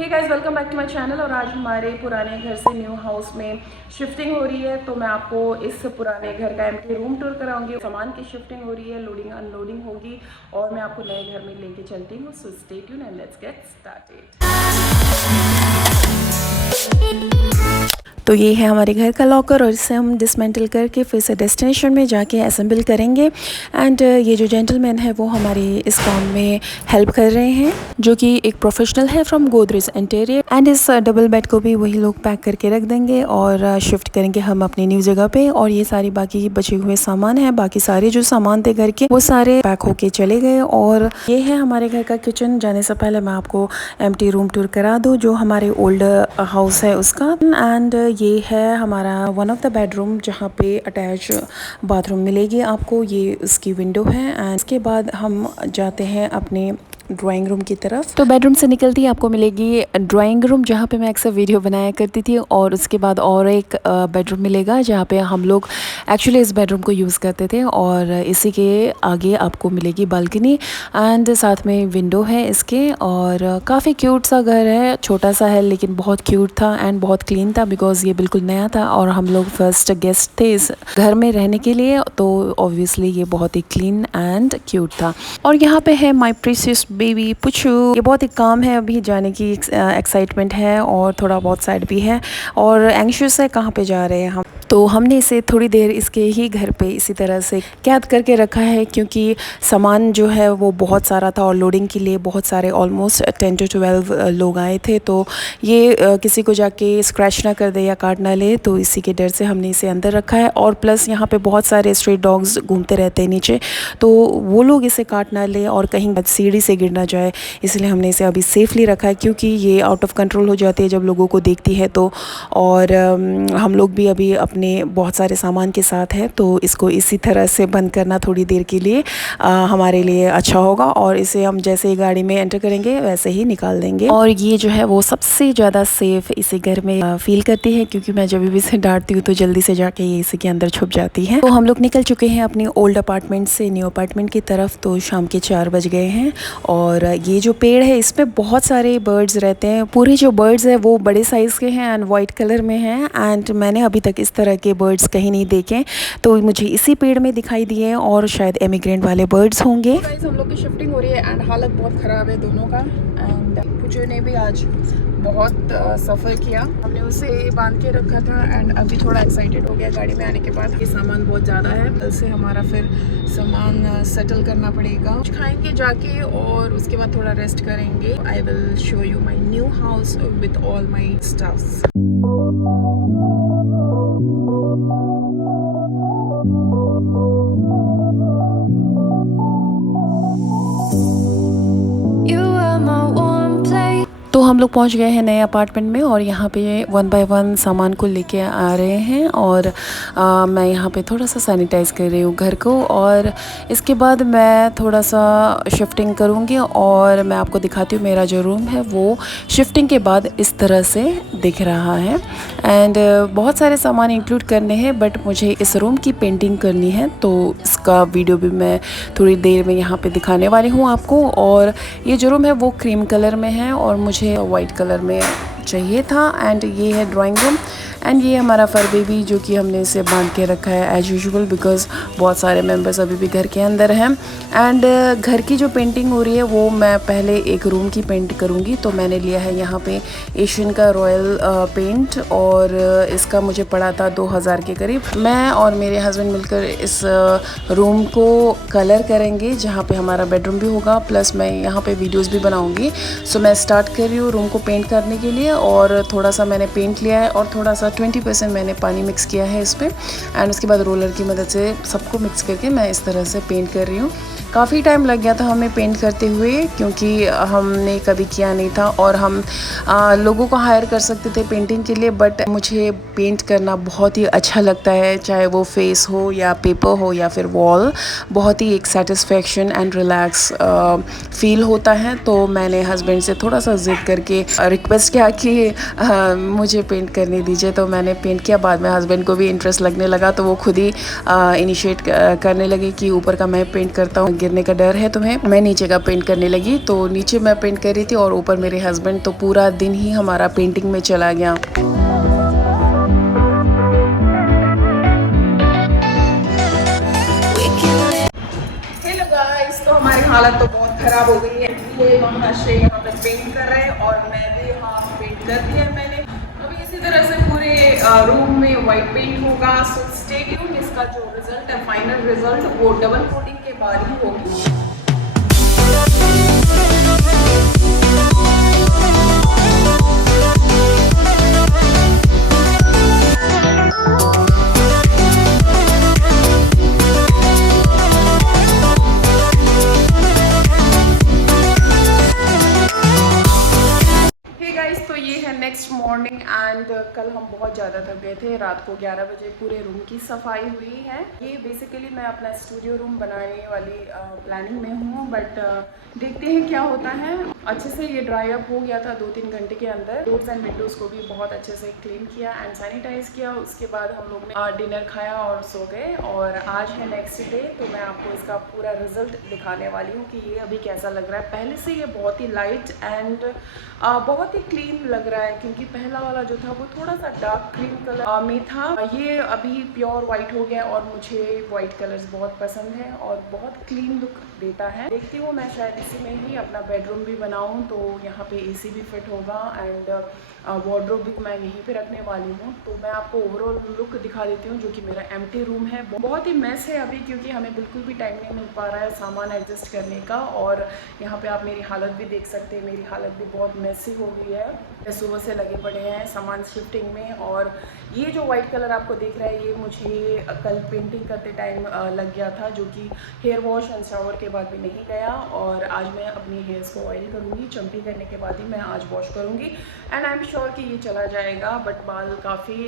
Hey guys, welcome back to my channel. और आज हमारे पुराने घर से न्यू हाउस में शिफ्टिंग हो रही है, तो मैं आपको इस पुराने घर का एम्प्टी रूम टूर कराऊंगी। सामान की शिफ्टिंग हो रही है, लोडिंग अनलोडिंग होगी और मैं आपको नए घर में लेके चलती हूँ। So stay tune and let's get started. तो ये है हमारे घर का लॉकर और इसे हम डिसमेंटल करके फिर से डेस्टिनेशन में जाके असेंबल करेंगे। एंड ये जो जेंटलमैन है वो हमारे इस काम में हेल्प कर रहे हैं, जो कि एक प्रोफेशनल है फ्रॉम गोदरेज इंटीरियर। एंड इस डबल बेड को भी वही लोग पैक करके रख देंगे और शिफ्ट करेंगे हम अपनी न्यू जगह पे। और ये सारी बाकी बचे हुए सामान है, बाकी सारे जो सामान थे घर के वो सारे पैक होके चले गए। और ये है हमारे घर का किचन। जाने से पहले मैं आपको एम्प्टी रूम टूर करा दूँ जो हमारे ओल्ड हाउस है उसका। एंड ये है हमारा वन ऑफ द बेडरूम जहाँ पे अटैच बाथरूम मिलेगी आपको। ये उसकी विंडो है। एंड इसके बाद हम जाते हैं अपने ड्राइंग रूम की तरफ। तो बेडरूम से निकलती आपको मिलेगी ड्राइंग रूम, जहाँ पे मैं अक्सर वीडियो बनाया करती थी। और उसके बाद और एक बेडरूम मिलेगा जहाँ पे हम लोग एक्चुअली इस बेडरूम को यूज़ करते थे। और इसी के आगे आपको मिलेगी बालकनी एंड साथ में विंडो है इसके। और काफ़ी क्यूट सा घर है, छोटा सा है लेकिन बहुत क्यूट था एंड बहुत क्लीन था, बिकॉज ये बिल्कुल नया था और हम लोग फर्स्ट गेस्ट थे इस घर में रहने के लिए। तो ऑब्वियसली ये बहुत ही क्लीन एंड क्यूट था। और यहाँ पे है माई प्रीशियस बेबी पुचू। ये बहुत ही काम है, अभी जाने की एक्साइटमेंट है और थोड़ा बहुत सैड भी है और एंग्शियस है कहाँ पे जा रहे हैं हम। तो हमने इसे थोड़ी देर इसके ही घर पे इसी तरह से कैद करके रखा है, क्योंकि सामान जो है वो बहुत सारा था और लोडिंग के लिए बहुत सारे ऑलमोस्ट 10 to 12 लोग आए थे। तो ये किसी को जाके स्क्रैच ना कर दे या काट ना ले, तो इसी के डर से हमने इसे अंदर रखा है। और प्लस यहाँ पे बहुत सारे स्ट्रीट डॉग्स घूमते रहते हैं नीचे, तो वो लोग इसे काट ना ले और कहीं सीढ़ी से गिर ना जाए, इसलिए हमने इसे अभी सेफली रखा है, क्योंकि ये आउट ऑफ कंट्रोल हो जाती है जब लोगों को देखती है तो। और हम लोग भी अभी अपने बहुत सारे सामान के साथ है, तो इसको इसी तरह से बंद करना थोड़ी देर के लिए हमारे लिए अच्छा होगा। और इसे हम जैसे ही गाड़ी में एंटर करेंगे वैसे ही निकाल देंगे। और ये जो है वो सबसे ज़्यादा सेफ इसे घर में फील करती है, क्योंकि मैं जब भी इसे डांटती हूँ तो जल्दी से जाके ये इसी के अंदर छुप जाती है। तो हम लोग निकल चुके हैं अपनी ओल्ड अपार्टमेंट से न्यू अपार्टमेंट की तरफ। तो शाम के 4 बज गए हैं और ये जो पेड़ है इसमें बहुत सारे बर्ड्स रहते हैं। पूरे जो बर्ड्स है वो बड़े साइज़ के हैं एंड वाइट कलर में हैं। एंड मैंने अभी तक इस तरह के बर्ड्स कहीं नहीं देखे, तो मुझे इसी पेड़ में दिखाई दिए और शायद एमिग्रेंट वाले बर्ड्स होंगे। हम लोग की शिफ्टिंग हो रही है एंड हालत बहुत ख़राब है दोनों का। एंड पुचू ने भी आज बहुत सफ़र किया, हमने उसे बांध के रखा था एंड अभी थोड़ा एक्साइटेड हो गया गाड़ी में आने के बाद। ये सामान बहुत ज़्यादा है, कल से हमारा फिर सामान सेटल करना पड़ेगा। कुछ खाएंगे जाके और उसके बाद थोड़ा रेस्ट करेंगे। I will show you my new house with all my stuffs. तो हम लोग पहुंच गए हैं नए अपार्टमेंट में और यहाँ पे 1 by 1 सामान को लेके आ रहे हैं। और मैं यहाँ पे थोड़ा सा सैनिटाइज़ कर रही हूँ घर को। और इसके बाद मैं थोड़ा सा शिफ्टिंग करूँगी और मैं आपको दिखाती हूँ मेरा जो रूम है वो शिफ्टिंग के बाद इस तरह से दिख रहा है। एंड बहुत सारे सामान इंक्लूड करने हैं, बट मुझे इस रूम की पेंटिंग करनी है, तो इसका वीडियो भी मैं थोड़ी देर में यहाँ पे दिखाने वाली हूँ आपको। और ये जो रूम है वो क्रीम कलर में है और मुझे वाइट कलर में चाहिए था। एंड ये है ड्राइंग रूम एंड ये हमारा फर बेबी, जो कि हमने इसे बांध के रखा है एज यूजुअल, बिकॉज बहुत सारे मेंबर्स अभी भी घर के अंदर हैं। एंड घर की जो पेंटिंग हो रही है वो मैं पहले एक रूम की पेंट करूँगी। तो मैंने लिया है यहाँ पे एशियन का रॉयल पेंट और इसका मुझे पड़ा था 2000 के करीब। मैं और मेरे हस्बैंड मिलकर इस रूम को कलर करेंगे, जहाँ पे हमारा बेडरूम भी होगा, प्लस मैं यहाँ पे वीडियोस भी बनाऊँगी। सो मैं स्टार्ट कर रही हूँ रूम को पेंट करने के लिए। और थोड़ा सा मैंने पेंट लिया है और थोड़ा सा 20% मैंने पानी मिक्स किया है इस पर। एंड उसके बाद रोलर की मदद से सबको मिक्स करके मैं इस तरह से पेंट कर रही हूँ। काफ़ी टाइम लग गया था हमें पेंट करते हुए, क्योंकि हमने कभी किया नहीं था। और हम लोगों को हायर कर सकते थे पेंटिंग के लिए, बट मुझे पेंट करना बहुत ही अच्छा लगता है, चाहे वो फेस हो या पेपर हो या फिर वॉल। बहुत ही एक सेटिस्फेक्शन एंड रिलैक्स फील होता है। तो मैंने हस्बैंड से थोड़ा सा जिद करके रिक्वेस्ट किया कि मुझे पेंट करने दीजिए। तो मैंने पेंट किया। बाद में हस्बैंड को भी इंटरेस्ट लगने लगा, तो वो खुद ही इनिशिएट करने लगे कि ऊपर का मैं पेंट करता हूँ, गिरने का डर है तुम्हें। मैं नीचे का पेंट करने लगी, तो नीचे मैं पेंट कर रही थी और ऊपर मेरे हस्बैंड, तो पूरा दिन ही हमारा पेंटिंग में चला गया। हेलो गाइस, तो हमारी हालत तो बहुत ख़राब हो गई है। ये महाशय यहाँ पे पेंट कर रहे हैं और मैं भी यहाँ पेंट कर दिया है मैंने। अभी इसी तरह से पूरे रूम में वाइट पेंट होगा। सो स्टे ट्यून्ड, इसका जो रिजल्ट है, फाइनल रिजल्ट, वो डबल कोटिंग के बाद ही होगी। तो ये है नेक्स्ट मॉर्निंग एंड कल हम बहुत ज़्यादा थक गए थे। रात को 11 बजे पूरे रूम की सफाई हुई है। ये बेसिकली मैं अपना स्टूडियो रूम बनाने वाली प्लानिंग में हूँ, बट देखते हैं क्या होता है। अच्छे से ये ड्राई अप हो गया था 2-3 घंटे के अंदर। डोर्स एंड विंडोज़ को भी बहुत अच्छे से क्लीन किया एंड सैनिटाइज किया। उसके बाद हम लोग ने डिनर खाया और सो गए। और आज है नेक्स्ट डे, तो मैं आपको इसका पूरा रिजल्ट दिखाने वाली हूँ कि ये अभी कैसा लग रहा है। पहले से ये बहुत ही लाइट एंड बहुत ही क्लीन लग रहा है, क्योंकि पहला वाला जो था वो थोड़ा सा डार्क क्रीम कलर में था। ये अभी प्योर वाइट हो गया और मुझे वाइट कलर्स बहुत पसंद है और बहुत क्लीन लुक देता है। देखती हूँ मैं शायद इसी में ही अपना बेडरूम भी बनाऊँ, तो यहाँ पे एसी भी फिट होगा एंड वार्डरोब भी मैं यहीं पे रखने वाली हूँ। तो मैं आपको ओवरऑल लुक दिखा देती हूँ, जो कि मेरा एम्प्टी रूम है। बहुत ही मेस है अभी, क्योंकि हमें बिल्कुल भी टाइम नहीं मिल पा रहा है सामान एडजस्ट करने का। और यहाँ पे आप मेरी हालत भी देख सकते हैं, मेरी हालत भी बहुत मेसी हो गई है। सुबह से लगे पड़े हैं सामान शिफ्टिंग में। और ये जो वाइट कलर आपको दिख रहा है, ये मुझे कल पेंटिंग करते टाइम लग गया था, जो कि हेयर वॉश एंड शावर के बाद भी नहीं गया। और आज मैं अपनी हेयर्स को ऑयल करूँगी, चम्पी करने के बाद ही मैं आज वॉश करूँगी एंड आई एम श्योर कि ये चला जाएगा। बट बाल काफ़ी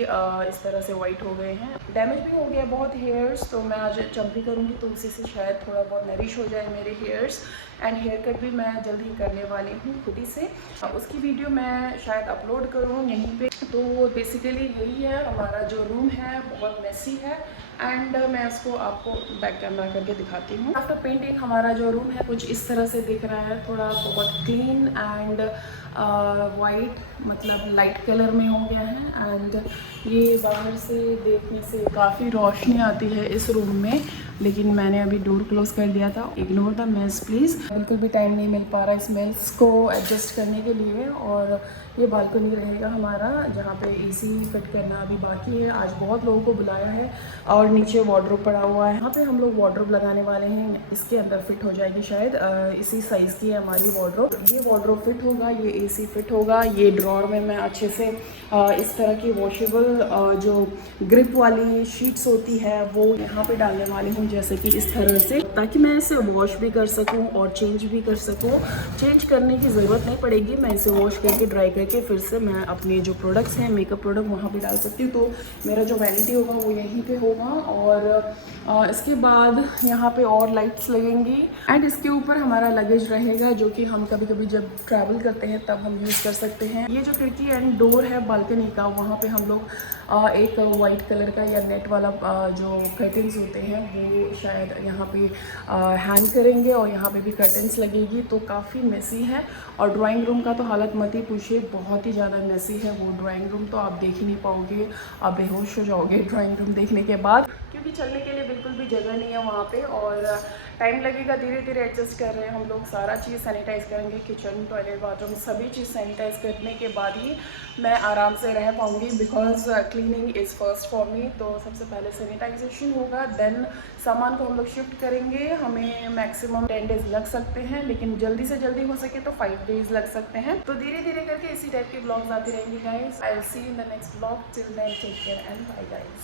इस तरह से वाइट हो गए हैं, डैमेज भी हो गया बहुत हेयर्स। तो मैं आज चम्पी करूँगी, तो उसी से शायद थोड़ा बहुत नरिश हो जाए मेरे हेयर्स। एंड हेयर कट भी मैं जल्द ही करने वाली हूँ खुद ही से। उसकी वीडियो मैं शायद अपलोड करूँ यहीं पे। तो बेसिकली यही है हमारा जो रूम है, बहुत मेसी है एंड मैं इसको आपको बैक कैमरा करके दिखाती हूँ। आफ्टर पेंटिंग हमारा जो रूम है कुछ इस तरह से दिख रहा है, थोड़ा बहुत क्लीन एंड वाइट, मतलब लाइट कलर में हो गया है। एंड ये बाहर से देखने से काफ़ी रोशनी आती है इस रूम में, लेकिन मैंने अभी डोर क्लोज कर दिया था। Ignore the mess please. बिल्कुल भी टाइम नहीं मिल पा रहा स्मेल्स को एडजस्ट करने के लिए। और ये बालकनी रहेगा हमारा, जहाँ पे एसी फिट करना अभी बाकी है। आज बहुत लोगों को बुलाया है और नीचे वार्डरोब पड़ा हुआ है, यहाँ पे हम लोग वार्डरोब लगाने वाले हैं। इसके अंदर फिट हो जाएगी शायद, इसी साइज़ की है हमारी वार्डरोब। ये वार्डरोब फिट होगा, ये एसी फिट होगा। ये ड्रॉर में मैं अच्छे से इस तरह की वॉशेबल जो ग्रिप वाली शीट्स होती है वो यहाँ पे डालने वाली हूँ, जैसे कि इस तरह से, ताकि मैं इसे वॉश भी कर सकूँ और चेंज भी कर सकूँ। चेंज करने की ज़रूरत नहीं पड़ेगी, मैं इसे वॉश करके ड्राई करके फिर से मैं अपने जो प्रोडक्ट्स हैं, मेकअप प्रोडक्ट, वहाँ पे डाल सकती हूँ। तो मेरा जो वैनिटी होगा वो यहीं पे होगा। और इसके बाद यहाँ पे और लाइट्स लगेंगी एंड इसके ऊपर हमारा लगेज रहेगा, जो कि हम कभी कभी जब ट्रैवल करते हैं तब हम यूज़ कर सकते हैं। ये जो खिड़की एंड डोर है बालकनी का, वहाँ पे हम लोग एक वाइट कलर का या नेट वाला जो कर्टन्स होते हैं वो शायद यहाँ पे हैंग करेंगे और यहाँ पे भी कर्टन्स लगेगी। तो काफ़ी मेसी है। और ड्राइंग रूम का तो हालत मत ही पूछिए, बहुत ही ज़्यादा मेसी है वो ड्राइंग रूम। तो आप देख ही नहीं पाओगे, आप बेहोश हो जाओगे ड्राइंग रूम देखने के बाद, क्योंकि चलने के लिए बिल्कुल भी जगह नहीं है वहाँ पे। और टाइम लगेगा, धीरे धीरे एडजस्ट कर रहे हैं हम लोग। सारा चीज़ सैनिटाइज़ करेंगे, किचन, टॉयलेट, बाथरूम, सभी चीज़ सैनिटाइज़ करने के बाद ही मैं आराम से रह पाऊँगी, because cleaning is first for me. तो सबसे पहले सैनिटाइजेशन होगा, देन सामान को हम लोग शिफ्ट करेंगे। हमें मैक्सिमम 10 डेज़ लग सकते हैं, लेकिन जल्दी से जल्दी हो सके तो 5 डेज़ लग सकते हैं। तो धीरे धीरे करके इसी टाइप के ब्लॉग्स आती रहेंगी guys. I will see you in the next blog. Till then take care and bye guys.